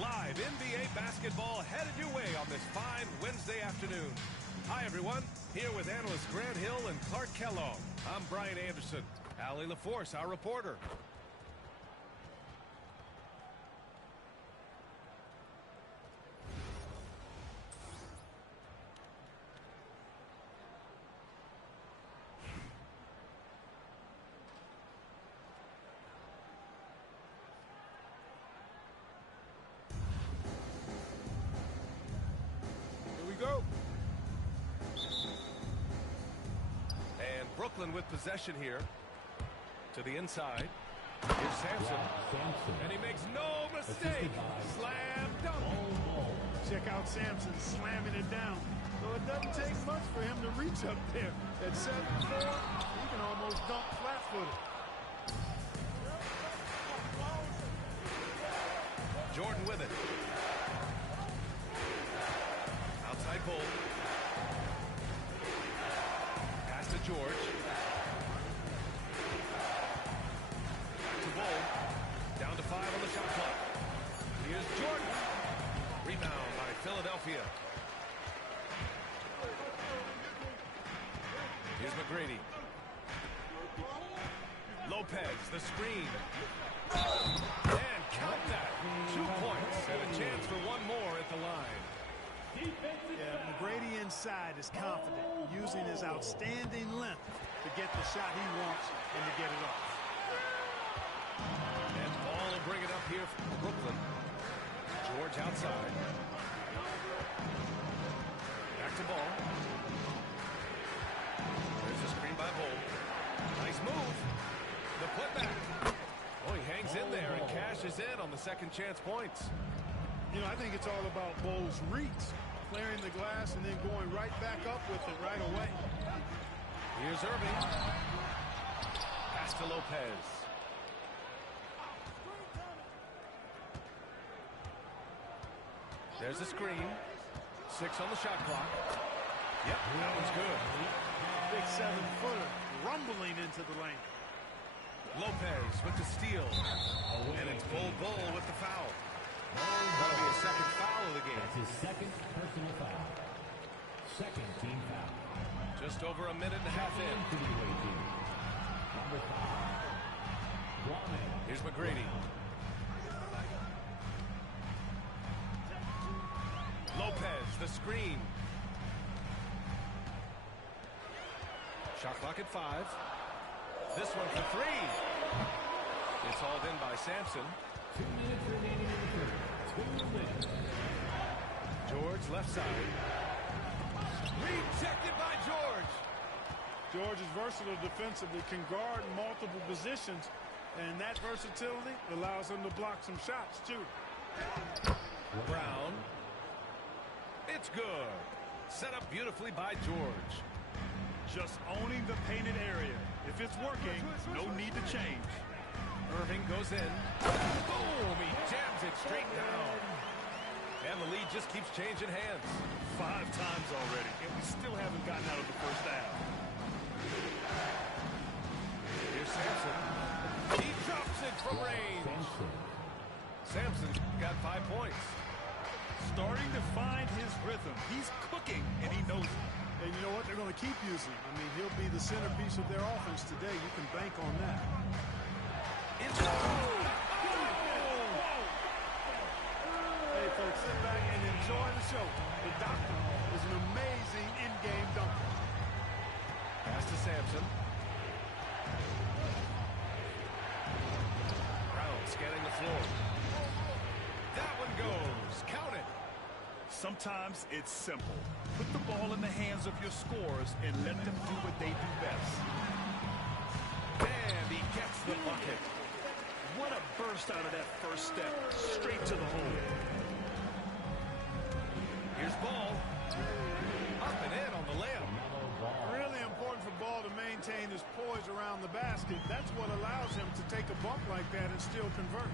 Live NBA basketball headed your way on this fine Wednesday afternoon. Hi, everyone. Here with analysts Grant Hill and Clark Kellogg. I'm Brian Anderson. Allie LaForce, our reporter. Go. And Brooklyn with possession here. To the inside. Here's Sampson. And he makes no mistake. Slam dunk. Check out Sampson slamming it down. So it doesn't take much for him to reach up there. At 7'4", he can almost dunk flat-footed. Jordan with it. Outside pull. Pass to George. Back to Bull. Down to 5 on the shot clock. Here's Jordan. Rebound by Philadelphia. Here's McGrady. Lopez, the screen. And count that. 2 points and a chance for one more at the line. Yeah, McGrady inside is confident, using his outstanding length to get the shot he wants and to get it off. And Ball will bring it up here for Brooklyn. George outside. Back to Ball. There's a screen by Bull. Nice move. The putback. Oh, he hangs in there and cashes in on the second chance points. You know, I think it's all about Bull's reach, clearing the glass and then going right back up with it right away. Here's Irving. Pass to Lopez. There's the screen. 6 on the shot clock. Yep, that one's good. Big 7-footer rumbling into the lane. Lopez with the steal. And it's Bull with the foul. That'll be a second foul of the game. That's his second personal foul. Second team foul. Just over a minute and a half in. To the away team. Number 5. Brahman. Here's McGrady. Lopez, the screen. Shot clock at 5. This one for 3. It's hauled in by Sampson. 2 minutes remaining in the third. 2 minutes. George left side. Rejected by George. George is versatile defensively, can guard multiple positions, and that versatility allows him to block some shots too. Brown. It's good. Set up beautifully by George. Just owning the painted area. If it's working, no need to change. Irving goes in. Boom! He jams it straight down. And the lead just keeps changing hands. 5 times already, and we still haven't gotten out of the first half. Here's Sampson. He drops it from range. Sampson's got 5 points. Starting to find his rhythm. He's cooking, and he knows it. And you know what? They're going to keep using him. I mean, he'll be the centerpiece of their offense today. You can bank on that. Hey, folks, sit back and enjoy the show. The doctor is an amazing in-game dunker. Pass to Sampson. Brown scanning the floor. That one goes. Count it. Sometimes it's simple. Put the ball in the hands of your scorers and let them do what they do best. And he gets the bucket. What a burst out of that first step. Straight to the hole. Here's Ball. Up and in on the layup. Really important for Ball to maintain his poise around the basket. That's what allows him to take a bump like that and still convert.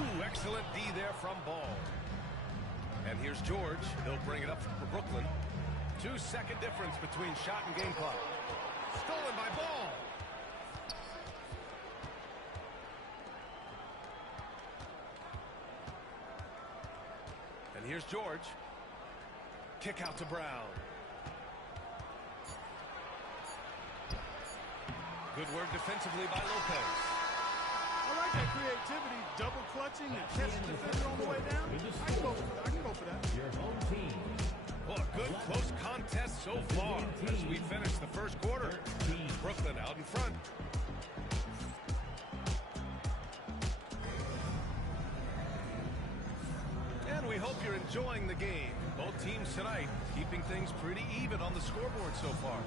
Ooh, excellent D there from Ball. And here's George. He'll bring it up for Brooklyn. 2-second difference between shot and game clock. Stolen by Ball. And here's George. Kick out to Brown. Good work defensively by Lopez. I like that creativity, double clutching and catch the defender on the way down. I can go for that. Your home team. Well, a good close contest so far as we finish the first quarter. Brooklyn out in front. And we hope you're enjoying the game. Both teams tonight keeping things pretty even on the scoreboard so far.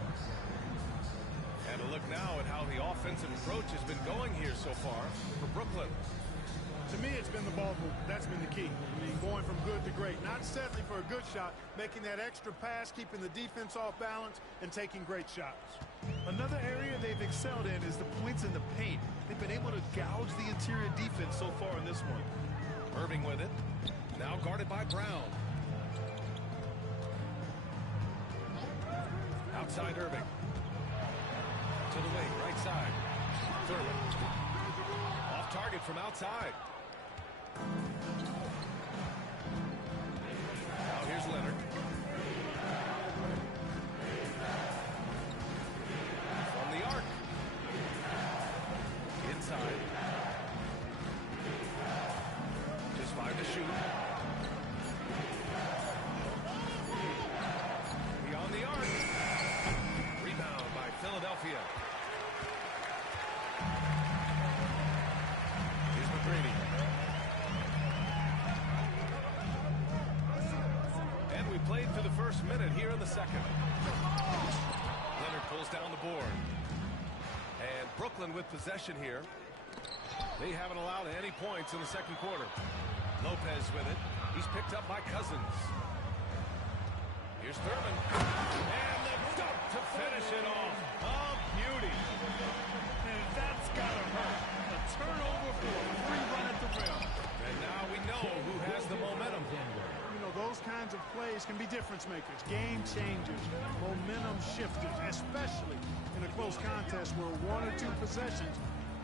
And a look now at how the offensive approach has been going here so far for Brooklyn. To me, it's been the ball movement. That's been the key. I mean, going from good to great. Not settling for a good shot, making that extra pass, keeping the defense off balance, and taking great shots. Another area they've excelled in is the points in the paint. They've been able to gouge the interior defense so far in this one. Irving with it. Now guarded by Brown. Outside Irving. To the wing, right side. Thurman. Off target from outside. Now here's Leonard. From the arc. Inside. Just 5 to shoot. Beyond the arc. Rebound by Philadelphia. Here's McGrady. And we played through the first minute here in the second. Leonard pulls down the board. And Brooklyn with possession here. They haven't allowed any points in the second quarter. Lopez with it. He's picked up by Cousins. Here's Thurman. And the dunk to finish it off. Oh, beauty. And that's got to hurt. A turnover for a free run at the rim. And now we know who has the momentum. You know, those kinds of plays can be difference makers, game changers, momentum shifters, especially in a close contest where 1 or 2 possessions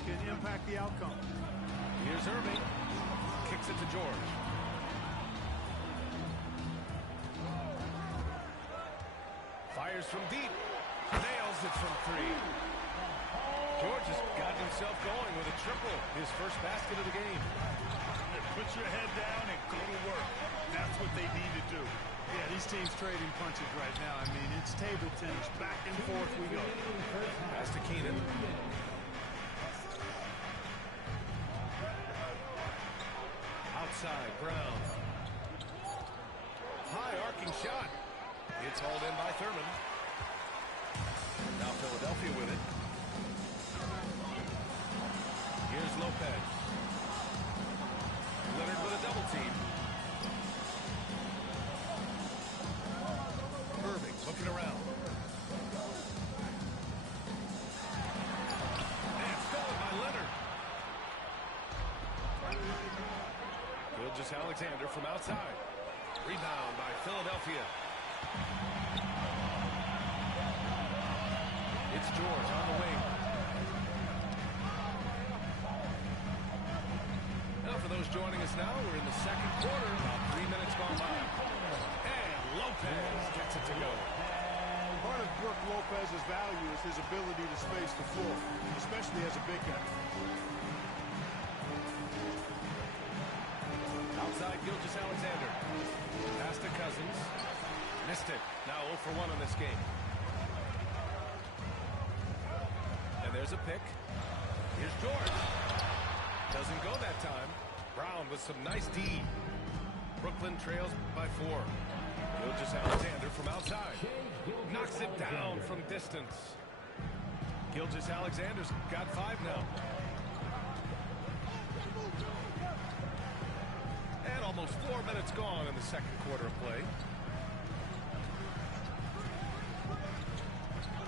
can impact the outcome. Here's Irving. Kicks it to George. Fires from deep. Nails it from 3. George has gotten himself going with a triple. His first basket of the game. Put your head down and go to work. That's what they need to do. Yeah, these teams trading punches right now. I mean, it's table tennis. Back and forth we go. Pass to Keenan. Outside, Brown. High arcing shot. It's hauled in by Thurman. Now Philadelphia with it. Here's Lopez. Leonard with a double team. Irving looking around. And it's stolen by Leonard. Gilgeous-Alexander from outside. Rebound by Philadelphia. It's George on the wing. Now for those joining us now, we're in the second quarter. About 3 minutes gone by. And Lopez gets it to go. Part of Brook Lopez's value is his ability to space the floor, especially as a big guy. Outside Gilgeous-Alexander. Pass to Cousins. Missed it. Now 0 for 1 on this game. And there's a pick. Here's George. Doesn't go that time. Brown with some nice D. Brooklyn trails by 4. Gilgeous-Alexander from outside. Knocks it down from distance. Gilgeous-Alexander's got 5 now. And almost 4 minutes gone in the second quarter of play.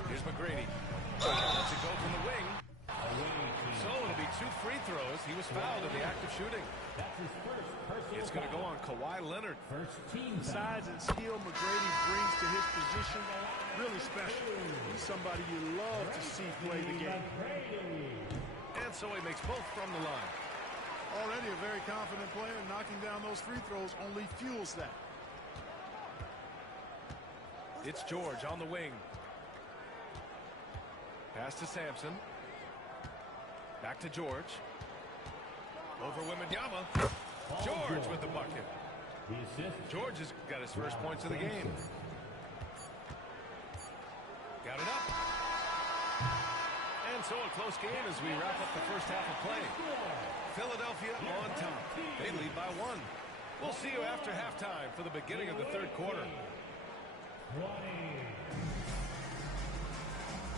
Here's McGrady. Lets it go from the wing. So it'll be 2 free throws. He was fouled in the act of shooting. It's going to go on Kawhi Leonard. The size and skill McGrady brings to his position, really special. He's somebody you love to see play the game. And so he makes both from the line. Already a very confident player. Knocking down those free throws only fuels that. It's George on the wing. Pass to Sampson. Back to George. Over Wembanyama. George with the bucket. George has got his first points of the game. Got it up. And so a close game as we wrap up the first half of play. Philadelphia on top. They lead by 1. We'll see you after halftime for the beginning of the third quarter.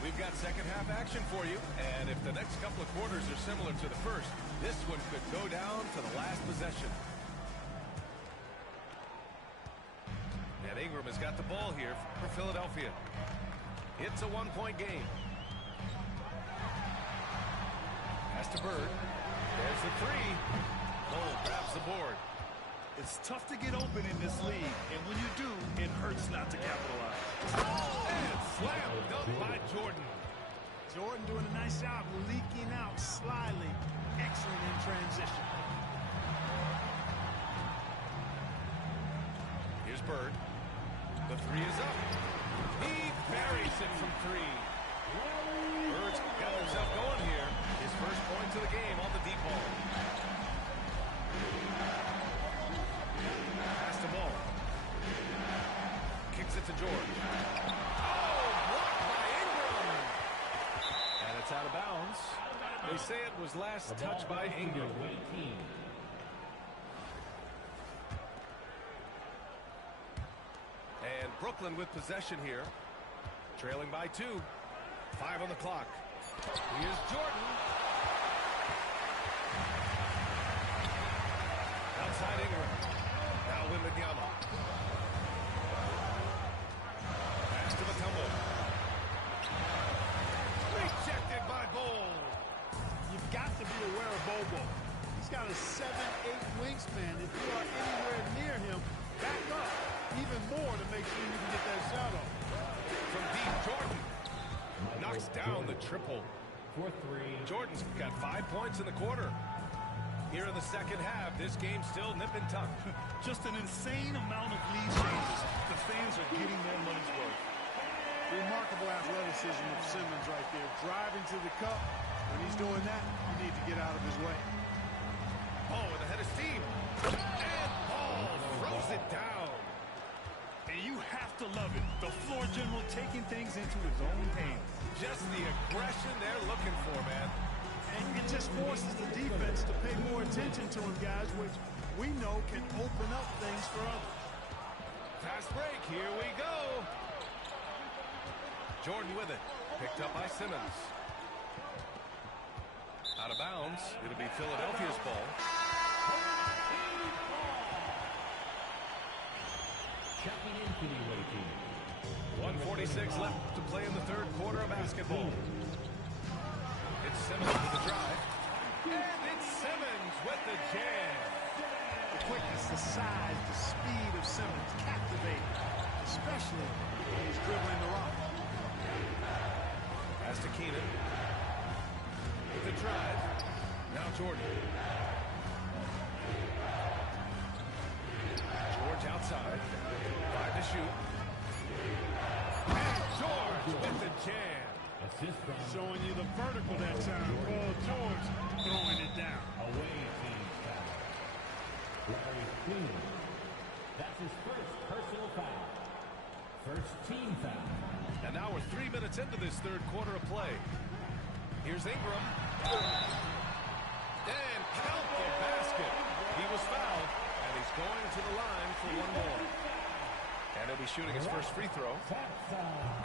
We've got second half action for you, and if the next couple of quarters are similar to the first, this one could go down to the last possession. And Ingram has got the ball here for Philadelphia. It's a one-point game. Pass to Bird. There's the three. Cole grabs the board. It's tough to get open in this league, and when you do, it hurts not to capitalize. And slam dunk by Jordan. Jordan doing a nice job leaking out slyly. Excellent in transition. Here's Bird. The three is up. He buries it from 3. Bird's got himself going here. His first points of the game on the deep ball. Pass the ball. Kicks it to George. Oh, blocked by Ingram. And it's out of bounds. They say it was last touched by Ingram. And Brooklyn with possession here. Trailing by 2. 5 on the clock. Here's Jordan. Outside Ingram. Now Wembanyama. Pass to Mutombo. Rejected by Bol. You've got to be aware of Bobo. He's got a 7'8" wingspan. If you are anywhere near him, back up even more to make sure you can get that shot off. From deep, Jordan knocks down the triple. 4-3. Jordan's got 5 points in the quarter. Here in the second half, this game's still nip and tuck. Just an insane amount of lead changes. The fans are getting their money's worth. Remarkable athleticism of Simmons right there. Driving to the cup. When he's doing that, you need to get out of his way. Oh, and the head of steam. And Ball throws it down. And you have to love it. The floor general taking things into his own hands. Just the aggression they're looking for, man. And it just forces the defense to pay more attention to him, guys, which we know can open up things for others. Fast break. Here we go. Jordan with it. Picked up by Simmons. Out of bounds. It'll be Philadelphia's ball. Checking into the away team. 1:46 left to play in the third quarter of basketball. It's Simmons with the drive. And it's Simmons with the jam. The quickness, the size, the speed of Simmons captivating, especially when he's dribbling the rock. Pass to Keenan. With the drive. Now Jordan. George outside. 5 to shoot. And George with the jam. Assist from Showing you the vertical that time. Paul George throwing it down. away team foul. Larry Cleveland. That's his first personal foul. First team foul. And now we're 3 minutes into this third quarter of play. Here's Ingram. And count the basket. He was fouled, and he's going to the line for one more. And he'll be shooting his first free throw.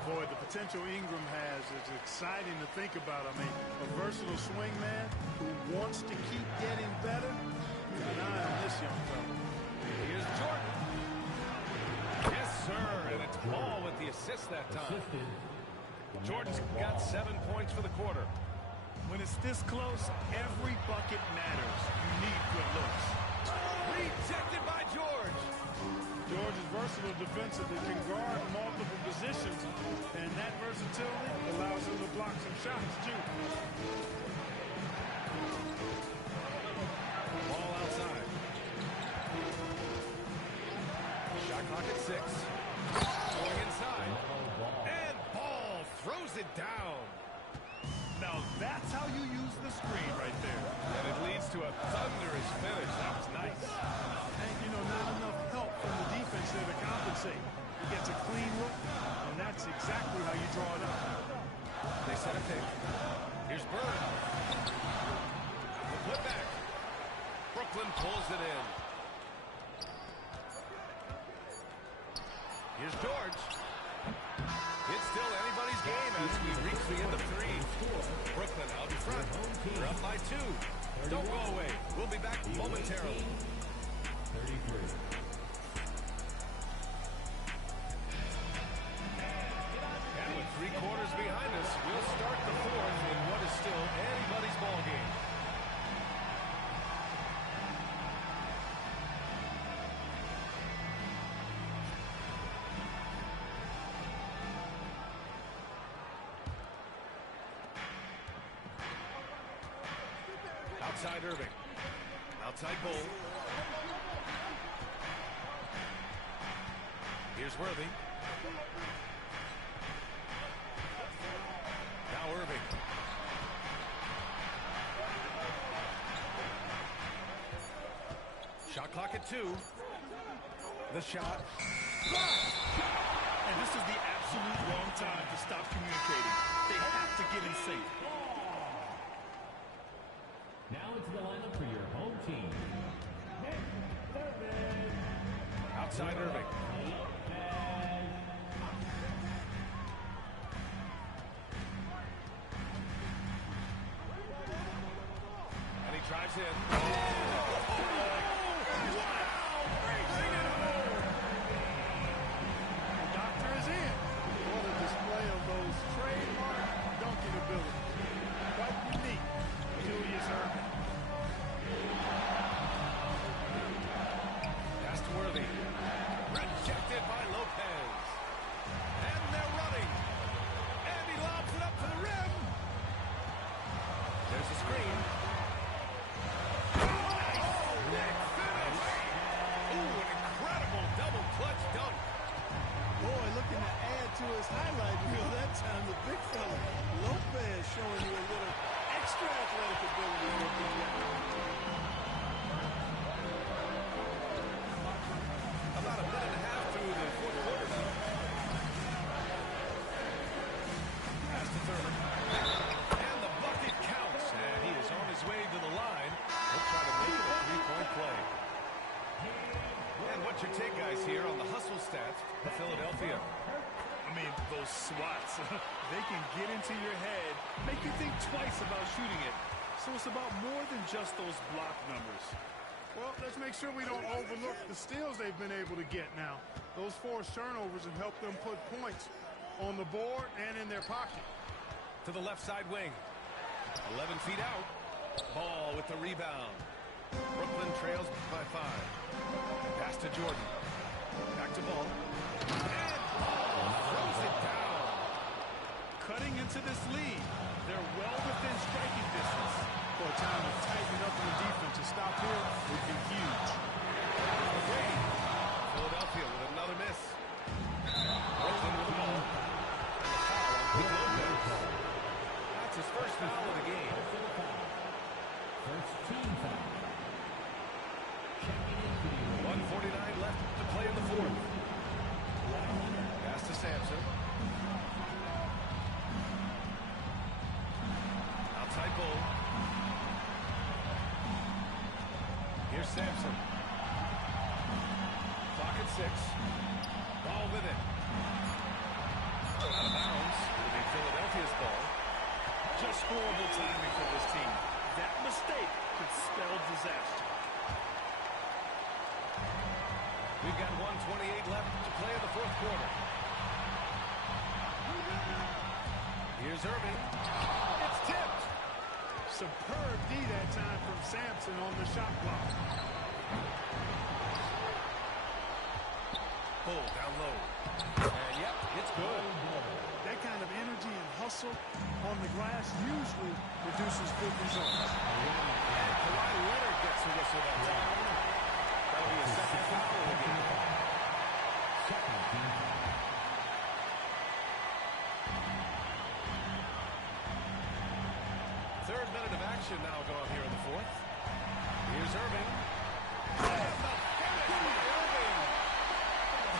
Boy, the potential Ingram has is exciting to think about. I mean, a versatile swing man who wants to keep getting better. Keep an eye on this young fella. Here's Jordan. Yes, sir. And it's Ball with the assist that time. Jordan's got 7 points for the quarter. When it's this close, every bucket matters. You need good looks. Rejected by George. George is versatile defensively, can guard multiple positions, and that versatility allows him to block some shots, too. Shot clock at 6. Going inside. And ball throws it down. Now that's how you use the screen right there. And it leads to a thunderous finish. That was nice. And, you know, not enough help from the defense there to compensate. He gets a clean look, and that's exactly how you draw it up. They set a pick. Here's Bird. The putback. Brooklyn pulls it in. Here's George. It's still anybody's game as we reach the end of 3. Brooklyn out in front. They're up by 2. Don't go away. We'll be back momentarily. 33. And with 3 quarters behind us, we'll start the 4th in what is still anybody's ball game. Outside Irving. Outside Bull. Here's Worthy. Now Irving. Shot clock at 2. The shot. And this is the absolute wrong time to stop communicating. They have to get in sync. Now into the lineup for your home team. Outside Irving. And he drives in. The doctor is in. What a display of those trademark dunking abilities. Quite unique. Julius Irving. Pass to Worthy. Rejected by Lopez. And they're running. And he lobs it up to the rim. There's a screen. Nice finish. Ooh, an incredible double clutch dunk. Boy, looking to add to his highlight reel that time, the big fella. Lopez showing you a little extra athletic ability on the About a minute and a half through the 4th quarter now. Pass to third. And the bucket counts. And he is on his way to the line. He'll try to make it a 3-point play. And what's your take, guys, here on the hustle stats of Philadelphia? I mean, those swats, they can get into your head, make you think twice about shooting it. So it's about more than just those block numbers. Well, let's make sure we don't overlook the steals they've been able to get now. Those forced turnovers have helped them put points on the board and in their pocket. To the left side wing. 11 feet out. Ball with the rebound. Brooklyn trails by 5. Pass to Jordan. Back to Ball. And Ball throws it down. Cutting into this lead, they're well within striking distance. For a time to tighten up in the defense. To stop here would be huge. Brady. Philadelphia with another miss. Brooklyn with the ball. And the foul on Lopez. That's his first foul of the game. First team foul. Checking into the 1:49 left to play in the 4th. Pass to Sampson. Outside Bull. Here's Sampson. Clock at 6. Ball with it. Out of bounds. It'll be Philadelphia's ball. Just horrible timing for this team. That mistake could spell disaster. We've got 1:28 left to play in the 4th quarter. Here's Irving. It's tipped. Superb D that time from Sampson on the shot clock. Bull down low. And yep, it's good. That kind of energy and hustle on the glass usually produces good results. And Kawhi Leonard gets the whistle that time. That'll be a second foul of the game. second team foul. Third minute of action now gone here in the fourth. Here's Irving. And the finish by Irving.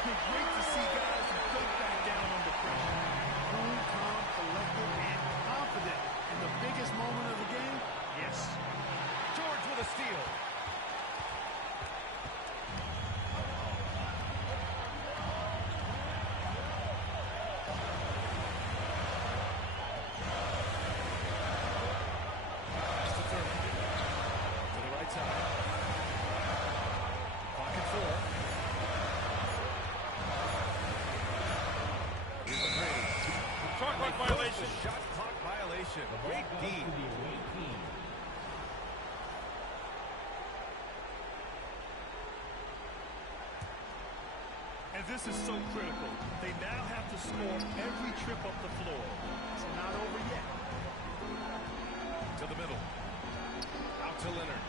Great to see guys who duck back down under pressure. Cool, calm, collected, and confident in the biggest moment of the game. Yes. George with a steal. Pass to Thurman. To the right side. Clock at 4. Here's the three. Shot clock violation. Shot clock violation. Great D. To the away team. And this is so critical. They now have to score every trip up the floor. It's not over yet. To the middle. Out to Leonard.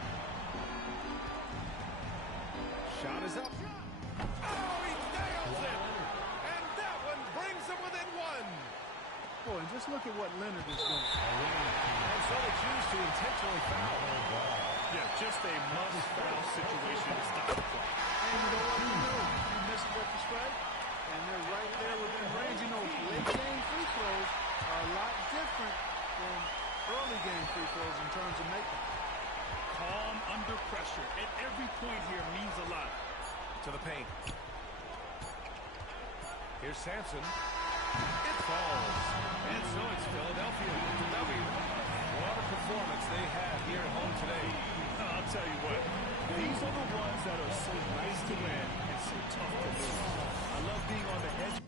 Shot is up. Oh, he nails it! And that one brings them within one. Boy, and just look at what Leonard is doing. And so they choose to intentionally foul. Yeah, just a must-foul situation to stop the play. And you know what you do? You miss what you strike, and they're right there within range. You know, late game free throws are a lot different from early game free throws in terms of making. Calm under pressure, and every point here means a lot. To the paint. Here's Sampson. It falls. And so it's Philadelphia with the W. What a performance they had here at home today. I'll tell you what, these are the ones that are so nice to win and so tough to lose. I love being on the edge.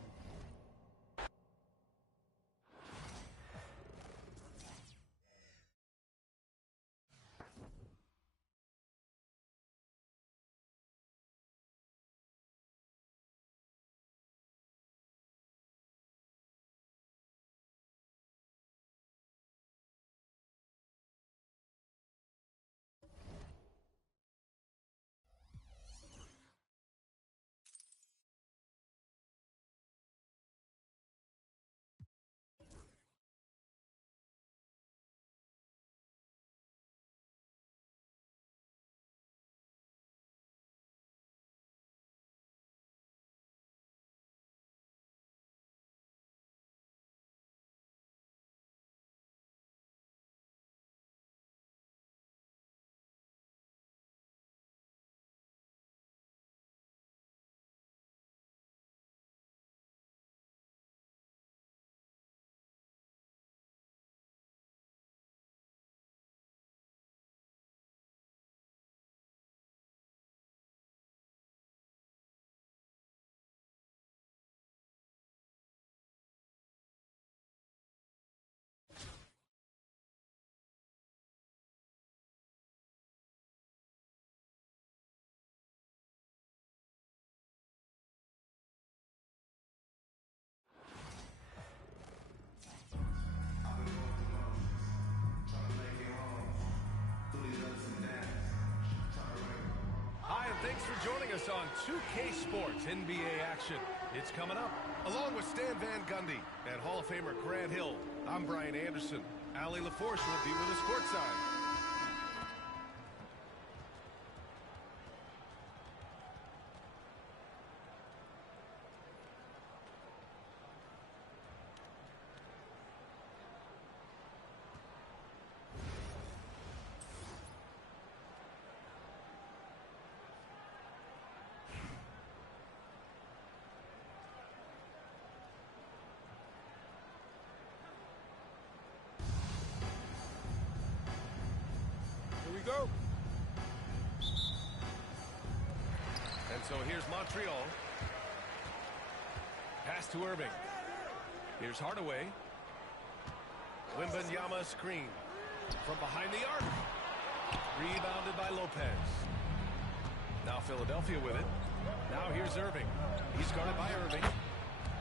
Thanks for joining us on 2K Sports NBA action. It's coming up. Along with Stan Van Gundy and Hall of Famer Grant Hill, I'm Brian Anderson. Allie LaForce will be with us courtside. Go. And so here's Montreal. Pass to Irving. Here's Hardaway. Wembanyama screen. From behind the arc. Rebounded by Lopez. Now Philadelphia with it. Now here's Irving. He's guarded by Irving.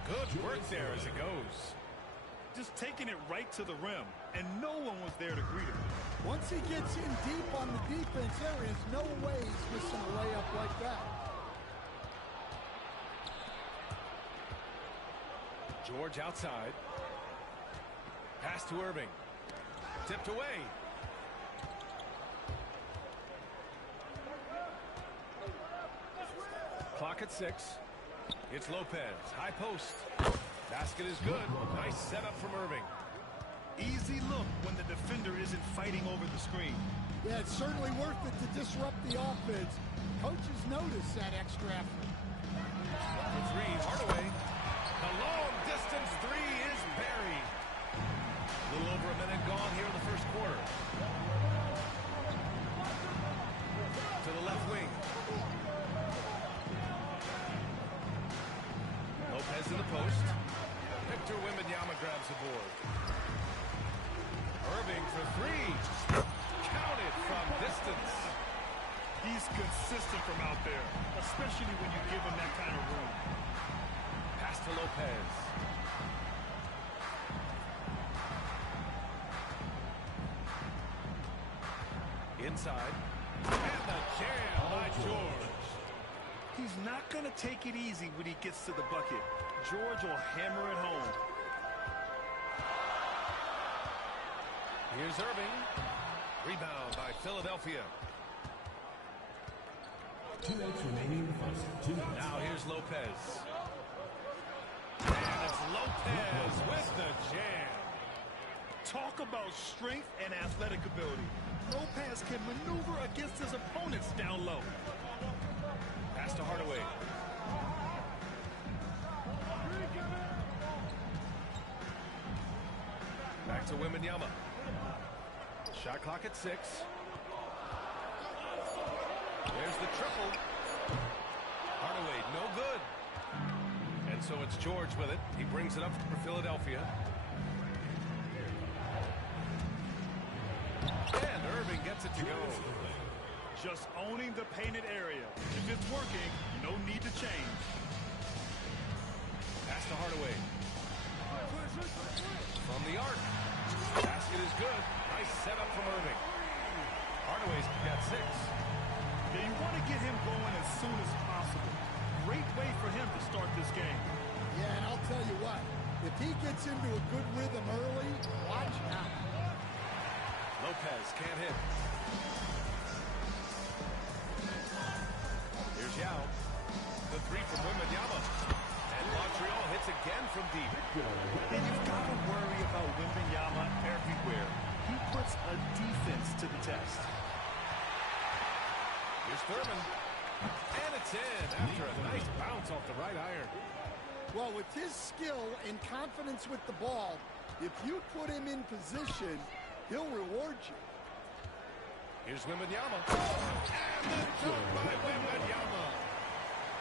Good work there as it goes. Just taking it right to the rim, and no one was there to greet him. Once he gets in deep on the defense, there is no way he's missing a layup like that. George outside. Pass to Irving. Tipped away. Clock at 6. It's Lopez. High post. Basket is good. Nice setup from Irving. Easy look when the defender isn't fighting over the screen. Yeah, it's certainly worth it to disrupt the offense. Coaches notice that extra effort. For three, Hardaway. The long distance three is buried. A little over a minute gone here in the first quarter. To the left wing. Lopez in the post. Victor Wembanyama grabs the board. Irving for three. Counted from distance. He's consistent from out there, especially when you give him that kind of room. Pass to Lopez. Inside. And the jam by George. He's not going to take it easy when he gets to the bucket. George will hammer it home. Here's Irving. Rebound by Philadelphia. 2 minutes remaining in the first. 2 minutes. Now here's Lopez. And it's Lopez with the jam. Talk about strength and athletic ability. Lopez can maneuver against his opponents down low. Pass to Hardaway. Back to Wembanyama. Shot clock at 6. There's the triple. Hardaway, no good. And so it's George with it. He brings it up for Philadelphia. And Irving gets it to go. Just owning the painted area. If it's working, no need to change. Pass to Hardaway. From the arc. Basket is good. Nice setup from Irving. Hardaway's got 6. Yeah, you want to get him going as soon as possible. Great way for him to start this game. Yeah, and I'll tell you what, if he gets into a good rhythm early, watch out. Lopez can't hit. Here's Yao. The three from Wembanyama. And Montreal hits again from deep. And you've got to worry about Wembanyama everywhere. He puts a defense to the test. Here's Thurman. And it's in after a nice bounce off the right iron. Well, with his skill and confidence with the ball, if you put him in position, he'll reward you. Here's Wembanyama. And the dunk by Wembanyama.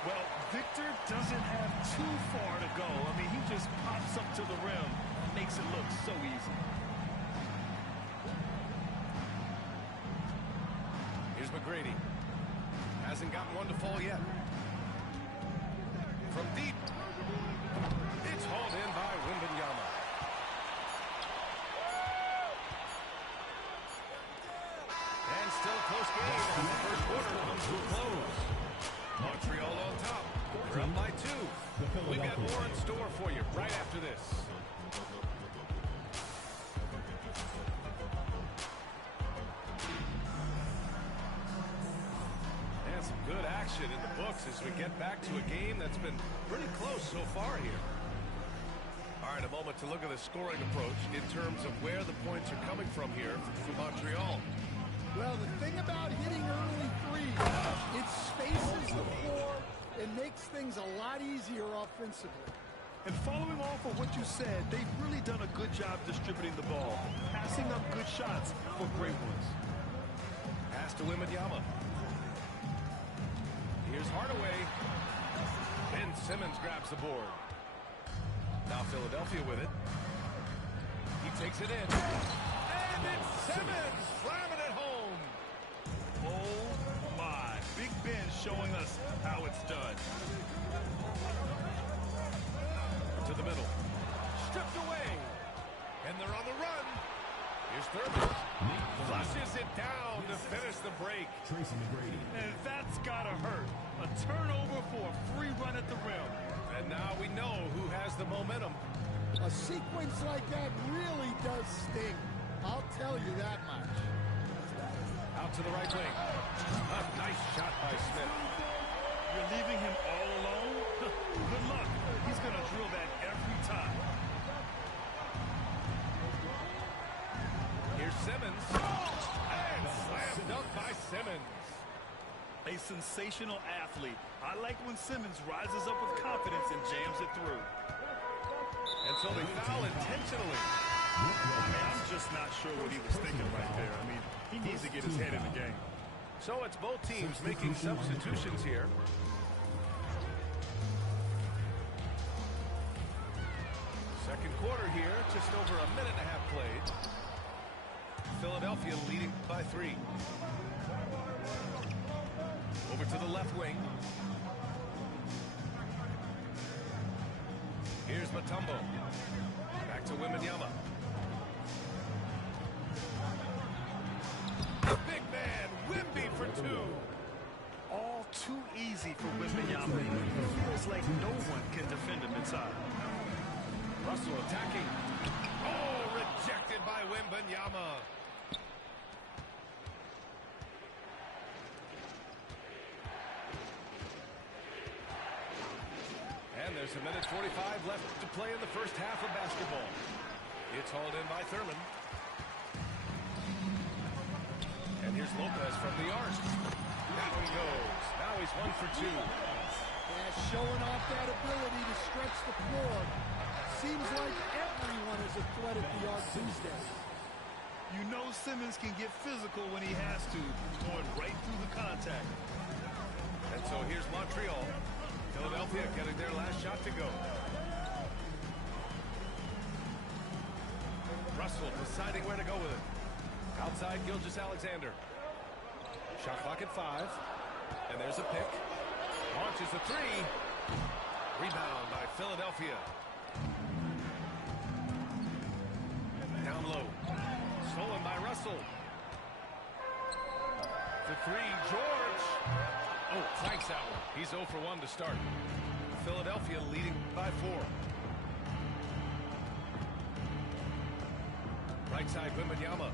Well, Victor doesn't have too far to go. I mean, he just pops up to the rim. Makes it look so easy. Here's McGrady. Hasn't gotten one to fall yet. From deep. It's hauled in by Wembanyama. And still close game as the first quarter comes to a close. Montreal on top. We're up by 2. We've got more in store for you right after this. And some good action in the books as we get back to a game that's been pretty close so far here. All right, a moment to look at the scoring approach in terms of where the points are coming from here for Montreal. Well, the thing about hitting early threes, it spaces the floor and makes things a lot easier offensively. And following off of what you said, they've really done a good job distributing the ball, passing up good shots for great ones. Pass to Wembanyama. Here's Hardaway. Ben Simmons grabs the board. Now Philadelphia with it. He takes it in. And it's Simmons slamming it home. Oh, my. Big Ben showing us how it's done. To the middle. Stripped away. And they're on the run. Here's Thurman. Flushes it down to finish the break. Tracy McGrady. And that's gotta hurt. A turnover for a free run at the rim. And now we know who has the momentum. A sequence like that really does sting. I'll tell you that much. Out to the right wing. A nice shot by Smith. You're leaving him all alone? Good luck. He's going to drill that every time. Here's Simmons. And slam dunk by Simmons. A sensational athlete. I like when Simmons rises up with confidence and jams it through. And so they foul intentionally. I'm just not sure what he was thinking right there. I mean, he needs to get his head in the game. So it's both teams making substitutions here. Second quarter here, just over a minute and a half played. Philadelphia leading by 3. Over to the left wing. Here's Mutombo. Back to Wembanyama. The big man, Wemby for 2. All too easy for Wembanyama. It feels like no one can defend him inside. Russell attacking. Oh, rejected by Wembanyama. And there's a minute 45 left to play in the first half of basketball. It's hauled in by Thurman. And here's Lopez from the arc. Now he goes. Now he's 1 for 2. Yeah, showing off that ability to stretch the floor. Seems like everyone is a threat at the arc these days. You know Simmons can get physical when he has to, going right through the contact. And so here's Montreal. Philadelphia getting their last shot to go. Russell deciding where to go with it. Outside Gilgeous-Alexander. Shot clock at 5. And there's a pick. Launches a 3. Rebound by Philadelphia. Down low. Stolen by Russell. The 3, George. Oh, clanks out. He's 0 for 1 to start. Philadelphia leading by 4. Right side, Wembanyama.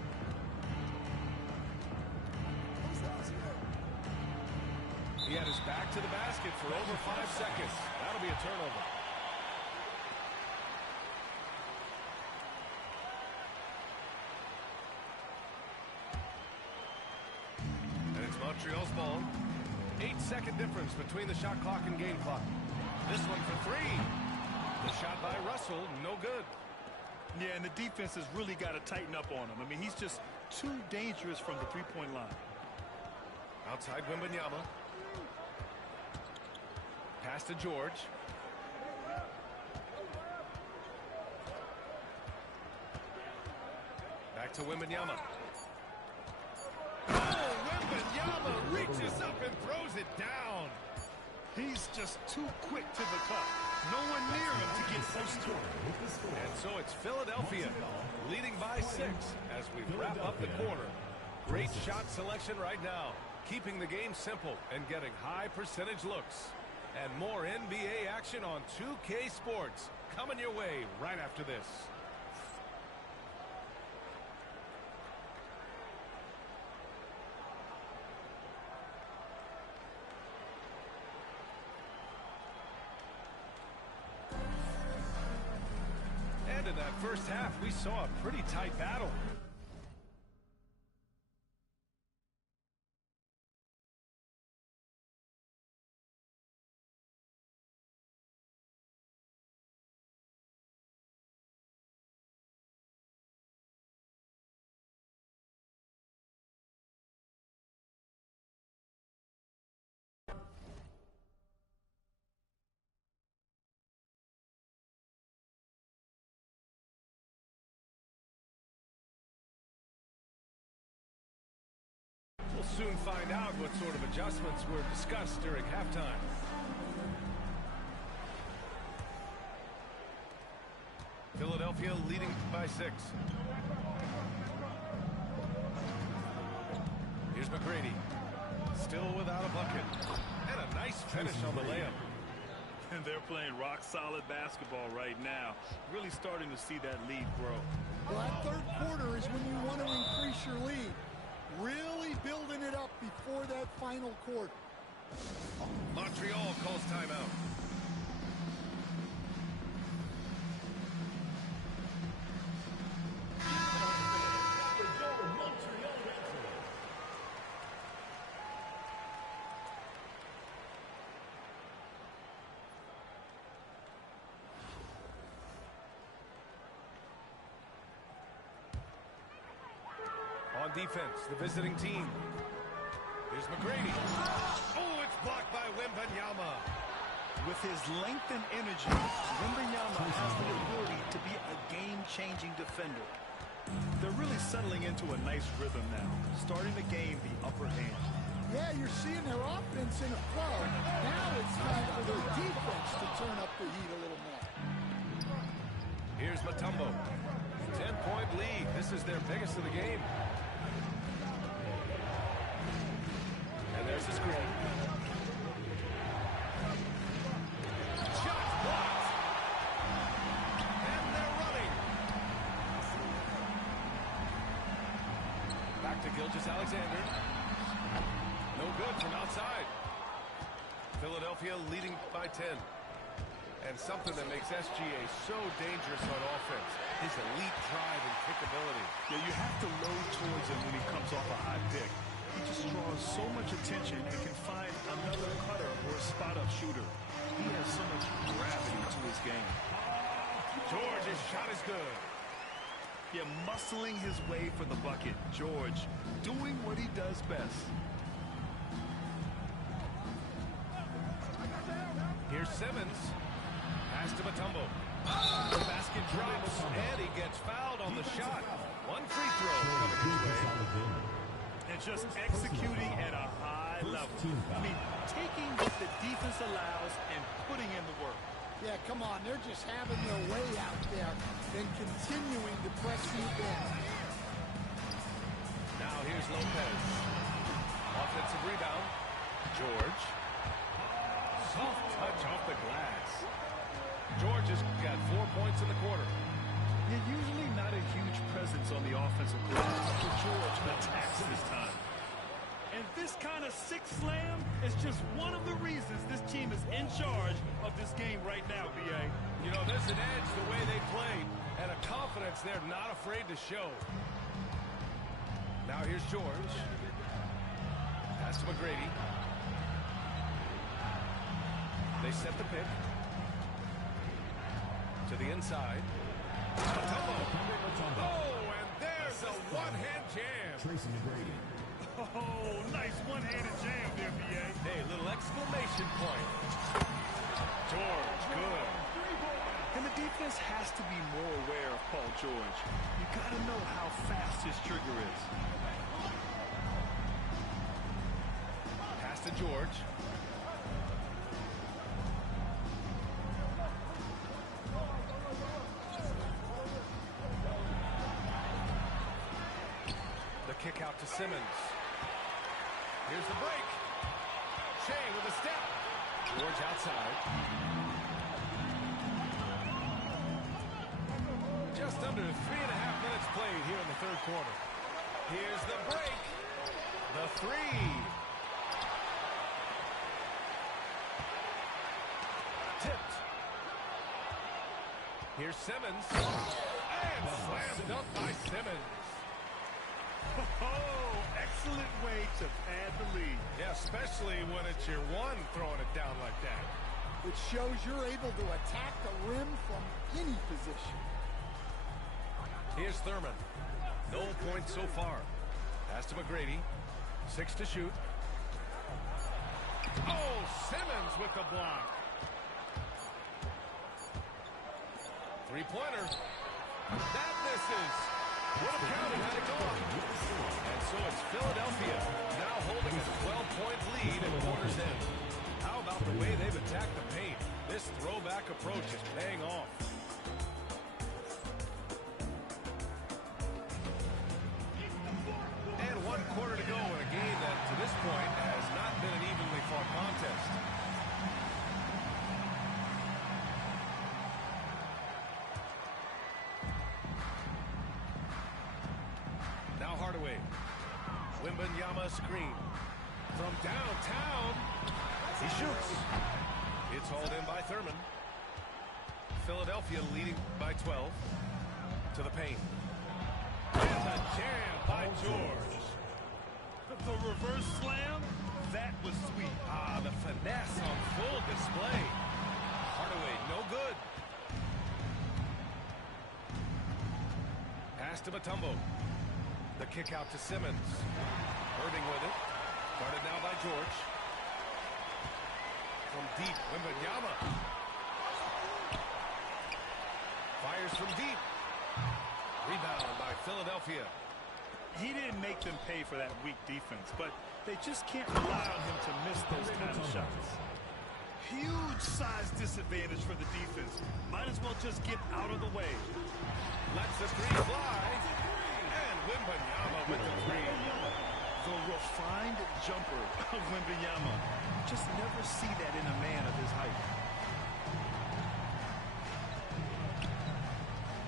He had his back to the basket for over 5 seconds. That'll be a turnover. And it's Montreal's ball. 8-second difference between the shot clock and game clock. This one for 3. The shot by Russell, no good. Yeah, and the defense has really got to tighten up on him. I mean, he's just too dangerous from the three-point line. Outside Wembanyama. Pass to George. Back to Wembanyama. Oh, Wembanyama reaches up and throws it down. He's just too quick to the cup. No one near him to get close to him. And so it's Philadelphia leading by 6 as we wrap up the quarter. Great shot selection right now, keeping the game simple and getting high percentage looks. And more NBA action on 2K Sports coming your way right after this. And in that first half, we saw a pretty tight battle. We'll soon find out what sort of adjustments were discussed during halftime. Philadelphia leading by 6. Here's McGrady. Still without a bucket. And a nice finish on the layup. And they're playing rock-solid basketball right now. Really starting to see that lead grow. Well, that third quarter is when you want to increase your lead. Really building it up before that final quarter. Montreal calls timeout. On defense, the visiting team. Here's McGrady. Oh, it's blocked by Wembanyama. With his length and energy, Wembanyama has the ability to be a game-changing defender. They're really settling into a nice rhythm now, starting to gain the upper hand. Yeah, you're seeing their offense in a flow. Now it's time for their defense to turn up the heat a little more. Here's Mutombo. 10-point lead. This is their biggest of the game. And there's the screen. Shot blocked. And they're running. Back to Gilgeous-Alexander. No good from outside. Philadelphia leading by 10. And something that makes SGA so dangerous on offense, his elite drive and kickability. Yeah, you have to load towards him when he comes off a high pick. He just draws so much attention and can find another cutter or spot-up shooter. He has so much gravity to his game. George's shot is good. Yeah, muscling his way for the bucket. George doing what he does best. Here's Simmons. Pass to Mutombo. The basket drops, and he gets fouled on the shot. One free throw coming his way. And just executing at a high level. I mean, taking what the defense allows and putting in the work. Yeah, come on. They're just having their way out there and continuing to press you down. Now here's Lopez. Offensive rebound. George. Soft touch off the glass. George has got 4 points in the quarter. You're usually not a huge presence on the offensive glass, but George attacks this time. And this kind of six slam is just one of the reasons this team is in charge of this game right now, B.A. You know, there's an edge the way they played and a confidence they're not afraid to show. Now here's George. Pass to McGrady. They set the pick. To the inside. Mutombo. Oh, and there's a one-hand jam. Tracy McGrady. Oh, nice one-handed jam there, B.A. Hey, little exclamation point. George, good. And the defense has to be more aware of Paul George. You got to know how fast his trigger is. Pass to George. Kick out to Simmons. Here's the break. Shea with a step. George outside. Just under 3.5 minutes played here in the third quarter. Here's the break. The three. Tipped. Here's Simmons. And slam dunk by Simmons. Oh, excellent way to pad the lead. Yeah, especially when it's your one throwing it down like that. It shows you're able to attack the rim from any position. Here's Thurman. No points so far. Pass to McGrady. 6 to shoot. Oh, Simmons with the block. Three-pointer. That misses. Would have counted had it gone. And so it's Philadelphia now holding a 12-point lead at quarter's end. How about the way they've attacked the paint? This throwback approach is paying off. And 1 quarter to go in a game that, to this point, has not been an evenly fought contest. Wembanyama screen. From downtown, he shoots. It's hauled in by Thurman. Philadelphia leading by 12. To the paint. And a jam by George. The reverse slam, that was sweet. Ah, the finesse on full display. Hardaway, no good. Pass to Mutombo. The kick out to Simmons. Irving with it. Guarded now by George. From deep, Wembanyama. Fires from deep. Rebound by Philadelphia. He didn't make them pay for that weak defense, but they just can't rely on him to miss those kind of shots. Huge size disadvantage for the defense. Might as well just get out of the way. Lets the three fly. And Wembanyama with the three. The refined jumper of Wembanyama. Just never see that in a man of his height.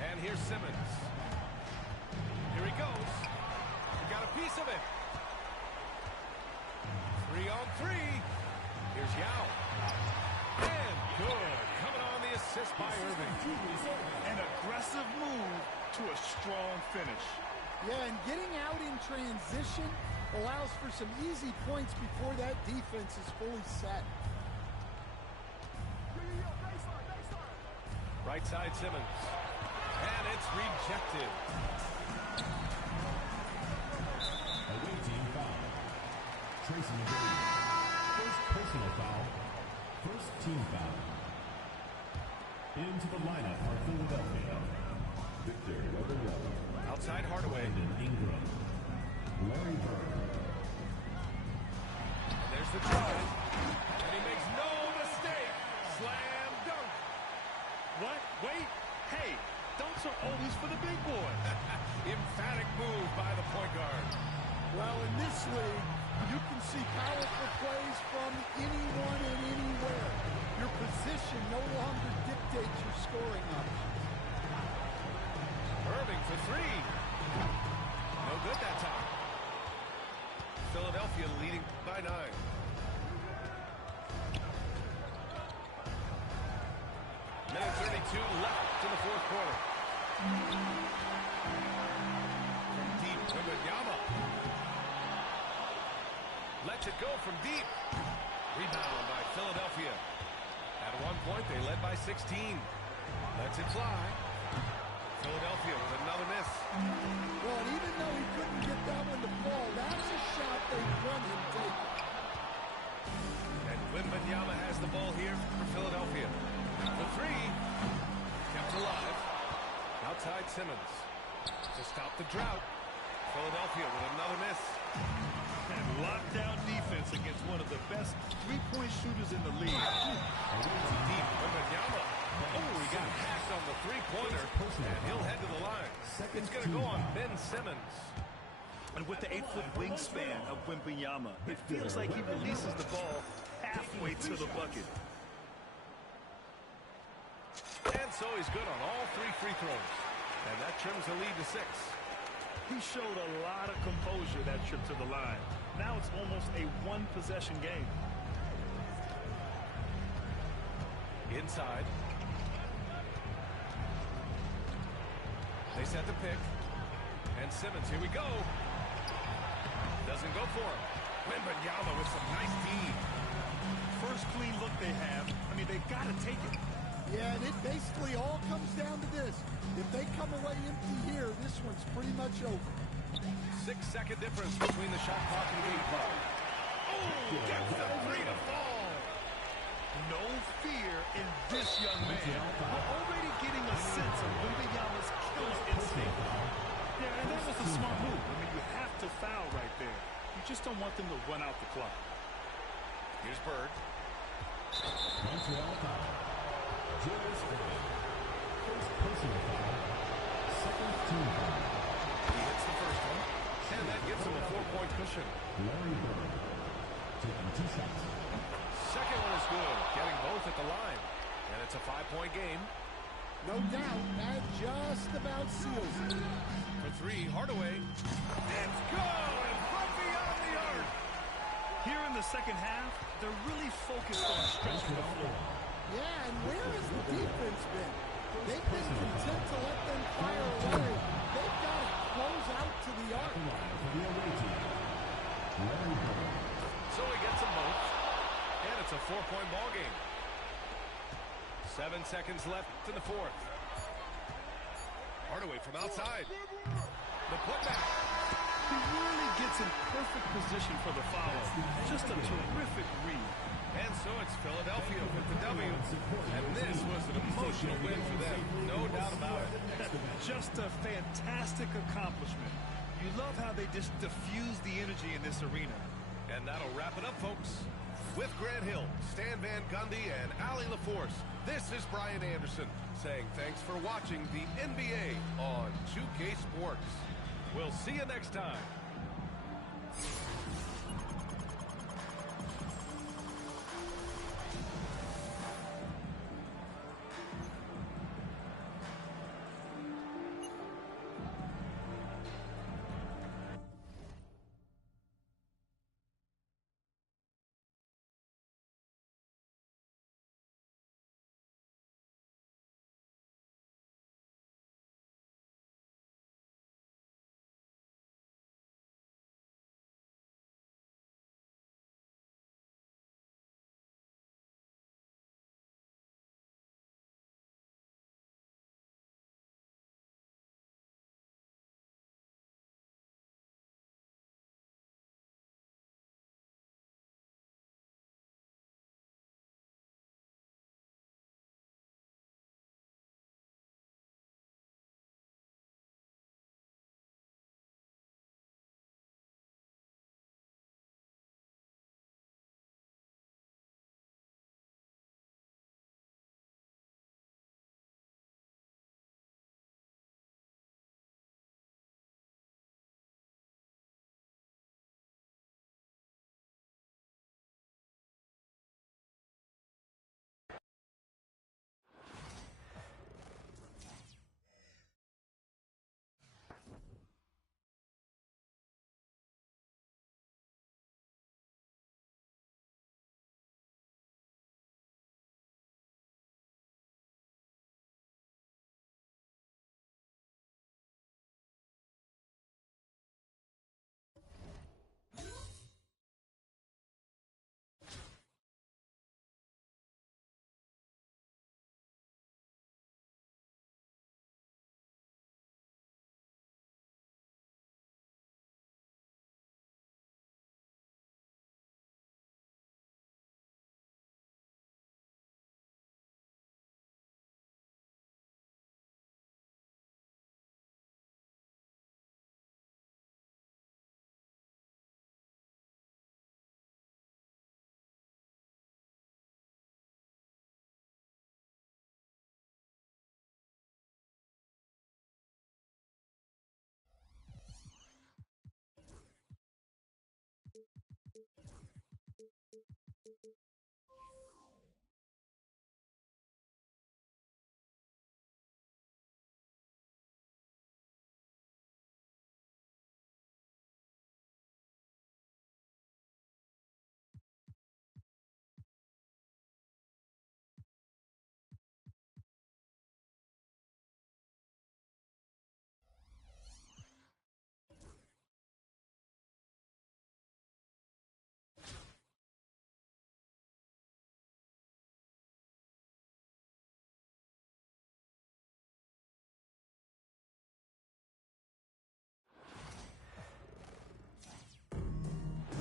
And here's Simmons. Here he goes. He got a piece of it. 3-on-3. Here's Yao. And good. Coming on the assist by Irving. An aggressive move to a strong finish. Yeah, and getting out in transition allows for some easy points before that defense is fully set. Right side Simmons. And it's rejected. Away team foul. Tracy McGrady. First personal foul. First team foul. Into the lineup for Philadelphia. Victor Wembanyama. Outside Hardaway. Brandon Ingram. Larry Bird. And there's the drive. And he makes no mistake. Slam dunk. What? Wait. Hey, dunks are always for the big boy. Emphatic move by the point guard. Well, in this league, you can see powerful plays from anyone and anywhere. Your position no longer dictates your scoring options. Irving for three. No good that time. Philadelphia leading by 9. Minute 32 left in the fourth quarter. From deep, Wembanyama. Lets it go from deep. Rebound by Philadelphia. At one point, they led by 16. Lets it fly. Philadelphia with another miss. Well, and even though he couldn't get that one to fall, that's a shot they want him taking. And Wembanyama has the ball here for Philadelphia. The three. Kept alive. Outside Simmons. To stop the drought. Philadelphia with another miss. And lockdown defense against one of the best three-point shooters in the league. From deep, Wembanyama. Oh, he got hacked on the three-pointer, and he'll head to the line. It's going to go on Ben Simmons. And with the 8-foot wingspan of Wembanyama, it feels like he releases the ball halfway to the bucket. And so he's good on all 3 free throws. And that trims the lead to 6. He showed a lot of composure that trip to the line. Now it's almost a one-possession game. Inside. They set the pick. And Simmons, here we go. Doesn't go for him. Wembanyama with some nice D. First clean look they have. I mean, they've got to take it. Yeah, and it basically all comes down to this. If they come away empty here, this one's pretty much over. 6-second difference between the shot clock and the game clock. Oh, gets the three to fall. No fear in this young man. We're already getting a sense of Wembanyama's killer instinct. Yeah, and that was a smart move. I mean, you have to foul right there. You just don't want them to run out the clock. Here's Bird. Montreal foul. Julius Irving. First personal foul. Second team foul. He hits the first one, and that gives him a 4-point cushion. Larry Bird. Taking 2 shots. Second one is good, getting both at the line. And it's a 5-point game. No doubt, that just about seals it. For 3, Hardaway. It's good from the Here in the second half, they're really focused on stretching the floor. Yeah, and where has the defense been? They've been content to let them fire away. They've got to close out to the arc. So he gets them both. And it's a 4-point ball game. 7 seconds left in the fourth. Hardaway from outside. The putback. He really gets in perfect position for the foul. Just a terrific read. And so it's Philadelphia with the W. And this was an emotional win for them. No doubt about it. Just a fantastic accomplishment. You love how they just diffuse the energy in this arena. And that'll wrap it up, folks. With Grant Hill, Stan Van Gundy, and Allie LaForce, this is Brian Anderson saying thanks for watching the NBA on 2K Sports. We'll see you next time.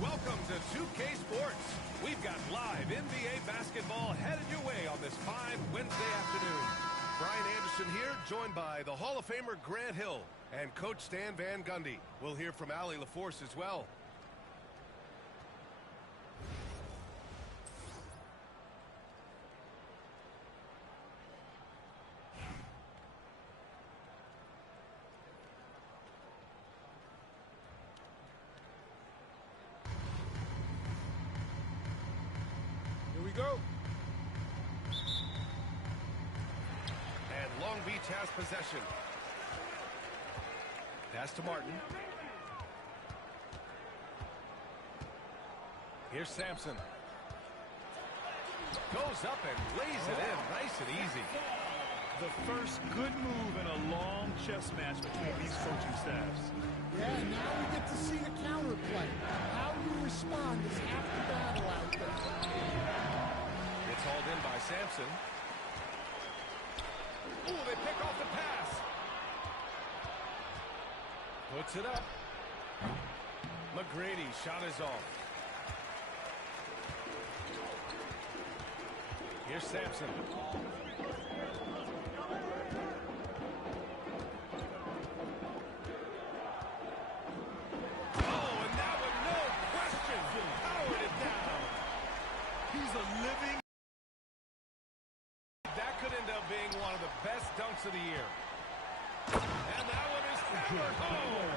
Welcome to 2K Sports. We've got live NBA basketball headed your way on this fine Wednesday afternoon. Brian Anderson here, joined by the Hall of Famer Grant Hill and Coach Stan Van Gundy. We'll hear from Allie LaForce as well. Go. And Long Beach has possession. Pass to Martin. Here's Sampson. Goes up and lays it in. Nice and easy. The first good move in a long chess match between these coaching staffs. Yeah, now we get to see the counterplay. How you respond is half the battle out there. It's hauled in by Sampson. Ooh, they pick off the pass. Puts it up. McGrady shot is off. Here's Sampson. Of the year. And that one is hammered home.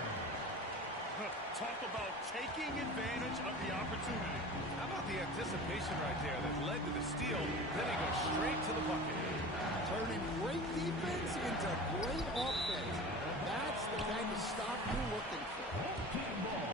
Talk about taking advantage of the opportunity. How about the anticipation right there that led to the steal?